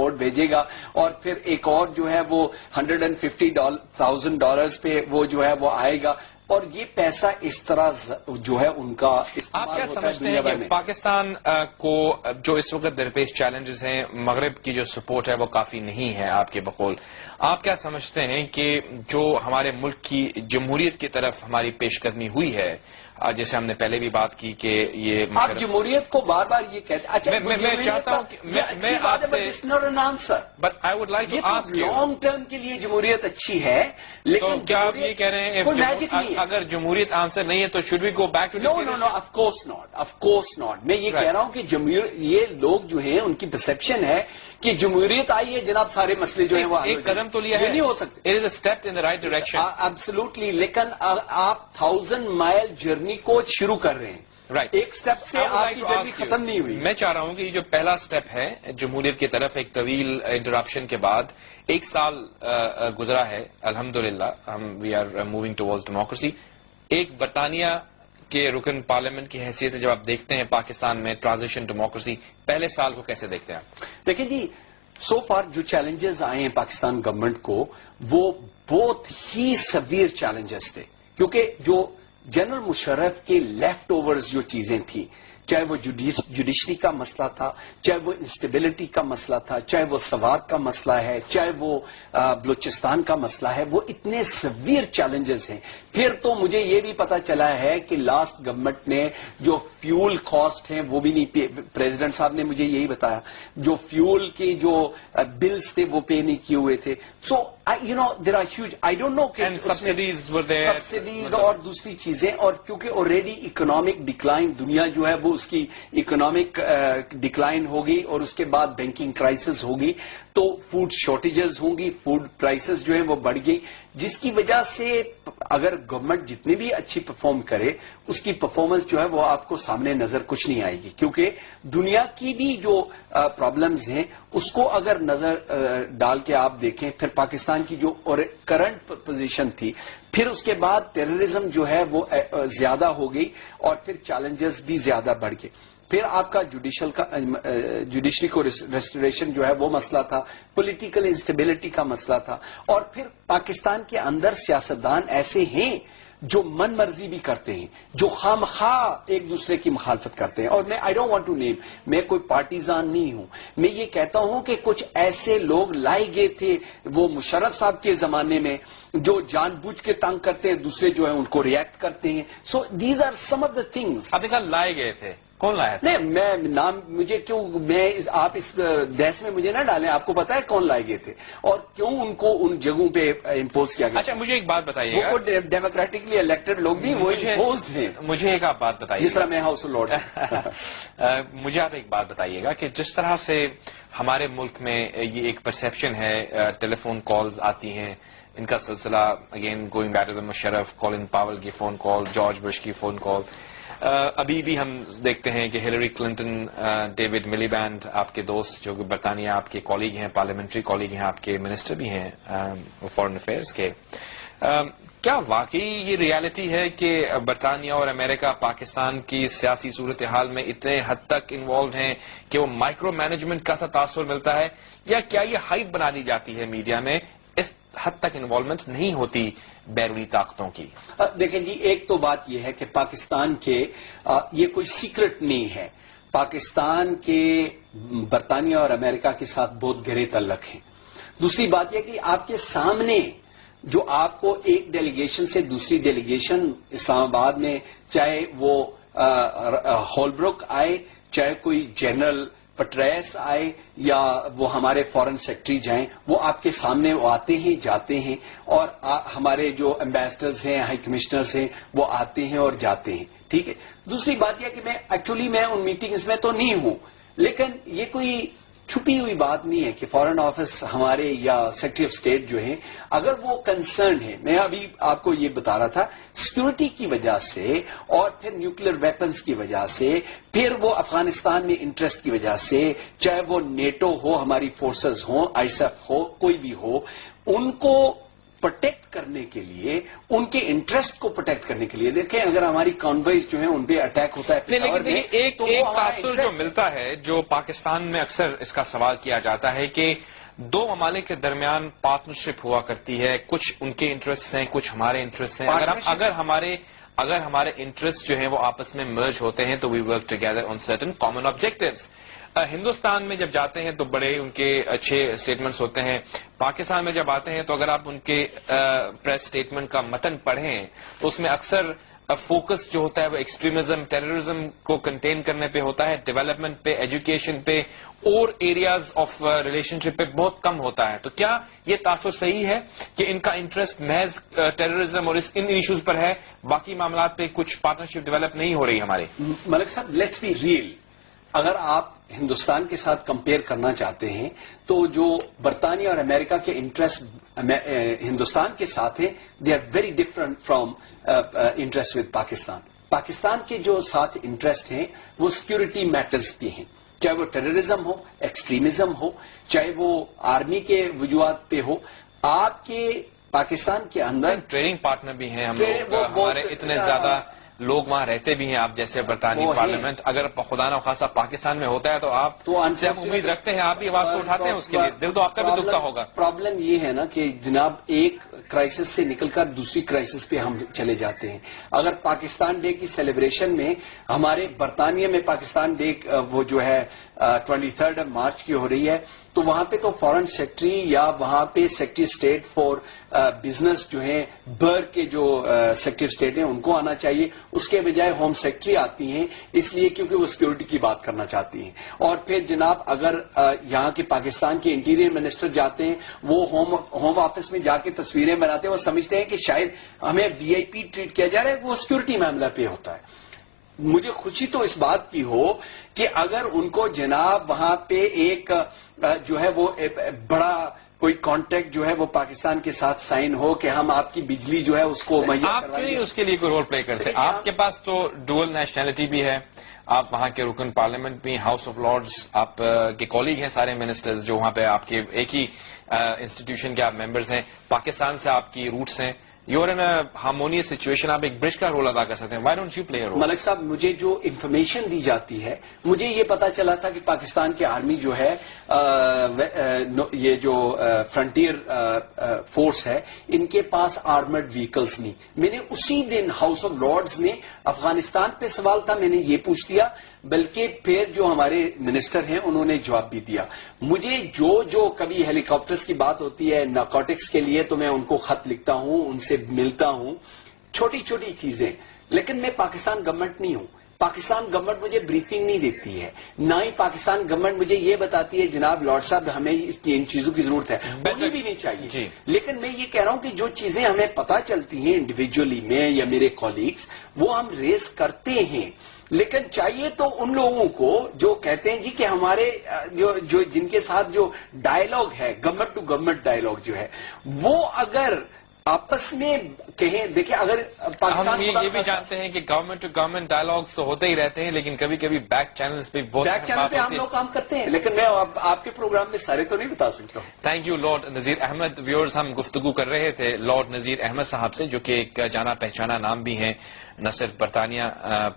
Support بھیجے گا اور پھر ایک اور جو ہے وہ $150,000 پہ وہ جو ہے وہ آئے گا اور یہ پیسہ اس طرح جو ہے ان کا آپ کیا سمجھتے ہیں کہ پاکستان کو جو اس وقت درپیش چیلنجز ہیں، مغرب کی جو سپورٹ ہے وہ کافی نہیں ہے آپ کے بقول، آپ کیا سمجھتے ہیں کہ جو ہمارے ملک کی جمہوریت کی طرف ہماری پیش قدمی ہوئی ہے، جیسے ہم نے پہلے بھی بات کی کہ یہ آپ جمہوریت کو بار بار یہ کہتے ہیں، میں چاہتا ہوں کہ میں آپ سے but I would like to ask you long term کے لیے جمہوریت اچھی ہے، لیکن کیا آپ یہ کہہ رہے ہیں اگر جمہوریت آنسر نہیں ہے تو should we go back to no of course not میں یہ کہہ رہا ہوں کہ یہ لوگ جو ہیں ان کی پرسپشن ہے کہ جمہوریت آئی ہے جناب سارے مسئلے جو ہیں وہ ایک قدم تو لیا ہے، نہیں ہو سکتے، it is a step in the right direction absolutely, لیکن آپ 1000 مائل جرنی کو شروع کر رہے ہیں، رائٹ، ایک سٹیپ سے آپ کی جرنی ختم نہیں ہوئی۔ میں چاہ رہا ہوں کہ یہ جو پہلا سٹیپ ہے جمہوریت کی طرف ایک طویل انٹرپشن کے بعد 1 سال گزرا ہے الحمدللہ، ہم we are moving towards democracy, ایک برطانیہ کے رکن پارلیمنٹ کی حیثیت سے جب آپ دیکھتے ہیں پاکستان میں ٹرانزیشن ڈیموکریسی، پہلے سال کو کیسے دیکھتے ہیں آپ؟ دیکھیں جی، سو فار جو چیلنجز آئے ہیں پاکستان گورنمنٹ کو وہ بہت ہی سیویئر چیلنجز تھے، کیونکہ جو جنرل مشرف کے لیفٹ اوورز جو چیزیں تھیں، چاہے وہ جوڈیشری کا مسئلہ تھا، چاہے وہ انسٹیبلٹی کا مسئلہ تھا، چاہے وہ سوات کا مسئلہ ہے، چاہے وہ بلوچستان کا مسئلہ ہے، وہ اتنے سیویئر چیلنجز ہیں۔ پھر تو مجھے یہ بھی پتا چلا ہے کہ لاسٹ گورنمنٹ نے جو فیول کاسٹ ہیں وہ بھی نہیں، پریزیڈنٹ صاحب نے مجھے یہی بتایا، جو فیول کے جو بلز تھے وہ پے نہیں کیے ہوئے تھے۔ سو you know there are huge, I don't know کہ subsidies were there، subsidies اور دوسری چیزیں، اور کیونکہ already economic decline، دنیا جو ہے وہ اس کی economic decline ہوگی اور اس کے بعد بینکنگ کرائسس ہوگی تو فوڈ شارٹیجز ہوں گی، فوڈ پرائسز جو ہیں وہ بڑھ گئی، جس کی وجہ سے اگر گورنمنٹ جتنی بھی اچھی پرفارم کرے اس کی پرفارمنس جو ہے وہ آپ کو سامنے نظر کچھ نہیں آئے گی، کیونکہ دنیا کی بھی جو پرابلمز ہیں اس کو اگر نظر ڈال کے آپ دیکھیں، پھر پاکستان کی جو کرنٹ پوزیشن تھی، پھر اس کے بعد ٹیررزم جو ہے وہ زیادہ ہو گئی اور پھر چیلنجز بھی زیادہ بڑھ گئے، پھر آپ کا جوڈیشری کو ریسٹوریشن جو ہے وہ مسئلہ تھا، پولیٹیکل انسٹیبلٹی کا مسئلہ تھا، اور پھر پاکستان کے اندر سیاستدان ایسے ہیں جو من مرضی بھی کرتے ہیں، جو خواہ ایک دوسرے کی مخالفت کرتے ہیں، اور میں I don't want to name, میں کوئی پارٹیزان نہیں ہوں، میں یہ کہتا ہوں کہ کچھ ایسے لوگ لائے گئے تھے وہ مشرف صاحب کے زمانے میں جو جان بوجھ کے تنگ کرتے ہیں، دوسرے جو ہیں ان کو ریئیکٹ کرتے ہیں۔ So these are some of the things. آپ نے کہا لائے گئے تھے، کون لایا تھا؟ نہیں، میں نام مجھے کیوں، آپ اس بحث میں مجھے نہ ڈالیں، آپ کو پتا ہے کون لائے گئے تھے اور کیوں ان کو ان جگہوں پہ امپوز کیا گیا۔ اچھا مجھے ایک بات بتائیے گا، وہ ڈیموکریٹکلی الیکٹڈ لوگ نہیں، وہ امپوزڈ ہیں۔ مجھے ایک آپ بات بتائیے، جس طرح میں ہاؤس لارڈ، مجھے آپ ایک بات بتائیے گا کہ جس طرح سے ہمارے ملک میں یہ ایک پرسیپشن ہے، ٹیلی فون کالز آتی ہیں، ان کا سلسلہ again going back to Musharraf, Colin Powell کی فون کال، جارج بش کی فون کال، ابھی بھی ہم دیکھتے ہیں کہ Hillary Clinton, David Miliband, آپ کے دوست جو کہ برطانیہ آپ کے کولیگ ہیں، پارلیمنٹری کولیگ ہیں، آپ کے منسٹر بھی ہیں فارن افیئرز کے، کیا واقعی یہ ریالٹی ہے کہ برطانیہ اور امریکہ پاکستان کی سیاسی صورتحال میں اتنے حد تک انوالوڈ ہیں کہ وہ مائکرو مینجمنٹ کا سا تاثر ملتا ہے، یا کیا یہ ہائپ بنا دی جاتی ہے میڈیا میں، اس حد تک انوالومنٹ نہیں ہوتی بیرونی طاقتوں کی؟ دیکھیں جی، ایک تو بات یہ ہے کہ پاکستان کے یہ کوئی سیکرٹ نہیں ہے، پاکستان کے برطانیہ اور امریکہ کے ساتھ بہت گہرے تعلق ہیں۔ دوسری بات یہ کہ آپ کے سامنے جو آپ کو ایک ڈیلیگیشن سے دوسری ڈیلیگیشن اسلام آباد میں، چاہے وہ ہولبروک آئے، چاہے کوئی جنرل پٹریس آئے یا وہ ہمارے فورن سیکرٹری جائیں، وہ آپ کے سامنے وہ آتے ہیں جاتے ہیں، اور ہمارے جو ایمبیسڈرز ہیں، ہائی کمشنرز ہیں، وہ آتے ہیں اور جاتے ہیں، ٹھیک ہے۔ دوسری بات یہ کہ میں ان میٹنگز میں تو نہیں ہوں، لیکن یہ کوئی چھپی ہوئی بات نہیں ہے کہ فارن آفس ہمارے یا سیکرٹری آف اسٹیٹ جو ہیں، اگر وہ کنسرن ہے، میں ابھی آپ کو یہ بتا رہا تھا، سیکورٹی کی وجہ سے اور پھر نیوکلیر ویپنز کی وجہ سے، پھر وہ افغانستان میں انٹرسٹ کی وجہ سے، چاہے وہ نیٹو ہو، ہماری فورسز ہوں، آئی ایس ایف ہو، کوئی بھی ہو، ان کو प्रोटेक्ट करने के लिए, उनके इंटरेस्ट को प्रोटेक्ट करने के लिए, देखें अगर हमारी कॉन्वॉइज जो है उन पे अटैक होता है लेकिन पेशावर में, देखिए एक तो वो हमारा तासुर जो interest- मिलता है, जो पाकिस्तान में अक्सर इसका सवाल किया जाता है कि दो ममालिक के दरमियान पार्टनरशिप हुआ करती है, कुछ उनके इंटरेस्ट हैं, कुछ हमारे इंटरेस्ट हैं। अगर हमारे इंटरेस्ट जो हैं वो आपस में मर्ज होते हैं तो we work together on certain common objectives. Hindustan में जब जाते हैं तो बड़े उनके अच्छे स्टेटमेंट्स होते हैं, पाकिस्तान में जब आते हैं तो अगर आप उनके प्रेस स्टेटमेंट का मतन पढ़ें तो उसमें अक्सर फोकस जो होता है वो एक्सट्रीमिज्म, टेररिज्म को कंटेन करने पे होता है, डेवलपमेंट पे, एजुकेशन पे और एरियाज ऑफ रिलेशनशिप पे बहुत कम होता है। तो क्या ये तासुर सही है कि इनका इंटरेस्ट महज टेररिज्म और इन इश्यूज पर है, बाकी मामला पे कुछ पार्टनरशिप डेवलप नहीं हो रही हमारे? मलिक साहब, लेट्स बी रियल, अगर आप हिंदुस्तान के साथ कंपेयर करना चाहते हैं तो जो बरतानिया और अमेरिका के इंटरेस्ट हिंदुस्तान के साथ हैं, they are very different from interest with Pakistan. Pakistan के जो साथ इंटरेस्ट हैं वो सिक्योरिटी मैटर्स पे हैं, चाहे वो टेररिज्म हो, एक्सट्रीमिज्म हो, चाहे वो आर्मी के वजूहात पे हो। आपके पाकिस्तान के अंदर ट्रेडिंग पार्टनर भी हैं हम लोग, हमारे इतने ज्यादा लोग वहां रहते भी हैं, आप जैसे बरतानी पार्लियामेंट अगर खुदा न खासा पाकिस्तान में होता है तो आप तो हम उम्मीद रखते हैं, आप भी आवाज तो उठाते हैं उसके लिए, दिल तो आपका भी दुखता होगा। प्रॉब्लम ये है ना कि जनाब एक क्राइसिस से निकलकर दूसरी क्राइसिस पे हम चले जाते हैं। अगर पाकिस्तान डे की सेलिब्रेशन में हमारे बरतानिया में पाकिस्तान डे वो जो है 23 मार्च की हो रही है, तो वहां पे तो फॉरेन सेक्रेटरी या वहां पे सेक्रेटरी स्टेट फॉर बिजनेस जो है, बर्ग के जो सेक्रेटरी स्टेट हैं उनको आना चाहिए, उसके बजाय होम सेक्रेटरी आती हैं, इसलिए क्योंकि वो सिक्योरिटी की बात करना चाहती हैं। और फिर जनाब अगर यहाँ के पाकिस्तान के इंटीरियर मिनिस्टर जाते हैं, वो होम ऑफिस में जाके तस्वीरें बनाते हैं, वो समझते हैं कि शायद हमें वीआईपी ट्रीट किया जा रहा है, वो सिक्योरिटी मामला पे होता है। मुझे खुशी तो इस बात की हो कि अगर उनको जनाब वहां पे एक जो है वो बड़ा कोई कॉन्ट्रैक्ट जो है वो पाकिस्तान के साथ साइन हो कि हम आपकी बिजली जो है उसको मुहैया आप क्यों नहीं उसके लिए कोई रोल प्ले करते? आपके पास तो डुअल नेशनैलिटी भी है, आप वहां के रुकन पार्लियामेंट भी, हाउस ऑफ लॉर्ड्स आप के कॉलीग हैं सारे मिनिस्टर्स जो वहां पे आपके एक ही इंस्टीट्यूशन के आप मेंबर्स हैं, पाकिस्तान से आपकी रूट्स हैं, you are in a harmonious situation, आप एक ब्रिज का रोल अदा कर सकते हैं। Why don't you play a role? Malik sahab, मुझे जो इंफॉर्मेशन दी जाती है, मुझे ये पता चला था कि पाकिस्तान की आर्मी जो है ये जो फ्रंटियर फोर्स है, इनके पास आर्मर्ड व्हीकल्स नहीं। मैंने उसी दिन हाउस ऑफ लॉर्ड्स में अफगानिस्तान पे सवाल था, मैंने ये पूछ दिया, बल्कि फिर जो हमारे मिनिस्टर हैं उन्होंने जवाब भी दिया। मुझे जो कभी हेलीकॉप्टर्स की बात होती है नारकोटिक्स के लिए, तो मैं उनको खत लिखता हूं, उनसे मिलता हूं, छोटी छोटी चीजें, लेकिन मैं पाकिस्तान गवर्नमेंट नहीं हूं। पाकिस्तान गवर्नमेंट मुझे ब्रीफिंग नहीं देती है, ना ही पाकिस्तान गवर्नमेंट मुझे ये बताती है जनाब लॉर्ड साहब हमें इन चीजों की जरूरत है, होनी भी नहीं चाहिए। लेकिन मैं ये कह रहा हूं कि जो चीजें हमें पता चलती हैं इंडिविजुअली में या मेरे कॉलीग्स, वो हम रेस करते हैं। लेकिन चाहिए तो उन लोगों को जो कहते हैं जी कि हमारे जो जिनके साथ जो डायलॉग है, गवर्नमेंट टू गवर्नमेंट डायलॉग जो है, वो अगर आपस में कहें, देखिए अगर पाकिस्तान, हम ये भी जानते हैं कि गवर्नमेंट टू गवर्नमेंट डायलॉग्स तो होते ही रहते हैं, लेकिन कभी कभी बैक चैनल्स पे बहुत बैक चैनल पे हम लोग काम करते हैं, लेकिन मैं आपके प्रोग्राम में सारे तो नहीं बता सकता हूँ। Thank you Lord Nazir Ahmed. Viewers, हम गुफ्तगू कर रहे थे लॉर्ड नजीर अहमद साहब से, जो कि एक जाना पहचाना नाम भी हैं, न सिर्फ बरतानिया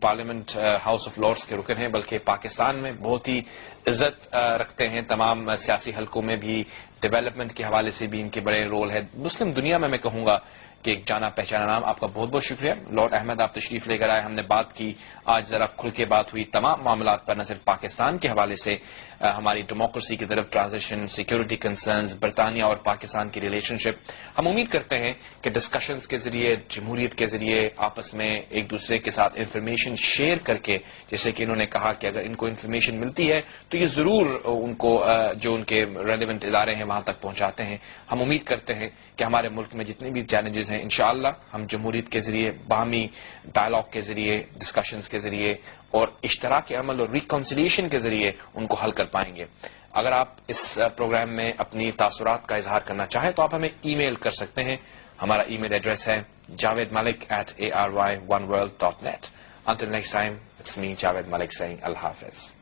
पार्लियामेंट हाउस ऑफ लॉर्ड्स के रुकन हैं, बल्कि पाकिस्तान में बहुत ही इज्जत रखते हैं, तमाम सियासी हलकों में भी, डेवलपमेंट के हवाले से भी इनके बड़े रोल है मुस्लिम दुनिया में। मैं कहूंगा कि एक जाना पहचाना नाम। आपका बहुत बहुत शुक्रिया लॉर्ड अहमद, आप तशरीफ लेकर आए, हमने बात की, आज जरा खुल के बात हुई तमाम मामला पर, न सिर्फ पाकिस्तान के हवाले से हमारी डेमोक्रेसी की तरफ ट्रांजिशन, सिक्योरिटी कंसर्न्स, बरतानिया और पाकिस्तान की रिलेशनशिप। हम उम्मीद करते हैं कि डिस्कशंस के जरिए, जमहूरियत के जरिए, आपस में एक दूसरे के साथ इंफॉर्मेशन शेयर करके, जैसे कि इन्होंने कहा कि अगर इनको इंफॉर्मेशन मिलती है तो ये जरूर उनको जो उनके रेलिवेंट इदारे हैं वहां तक पहुंचाते हैं। हम उम्मीद करते हैं कि हमारे मुल्क में जितने भी चैलेंजेस हैं, इंशाअल्लाह हम जमहूरियत के जरिए, बाहमी डायलॉग के जरिए, डिस्कशंस के जरिए और इश्तराक अमल और रिकॉन्सिलिएशन के जरिए उनको हल कर पाएंगे। अगर आप इस प्रोग्राम में अपनी तासुरात का इजहार करना चाहें तो आप हमें ईमेल कर सकते हैं। हमारा ईमेल एड्रेस है javedmalik@ary1world.net. Until next time, it's me, Javed Malik, saying Allah Hafiz.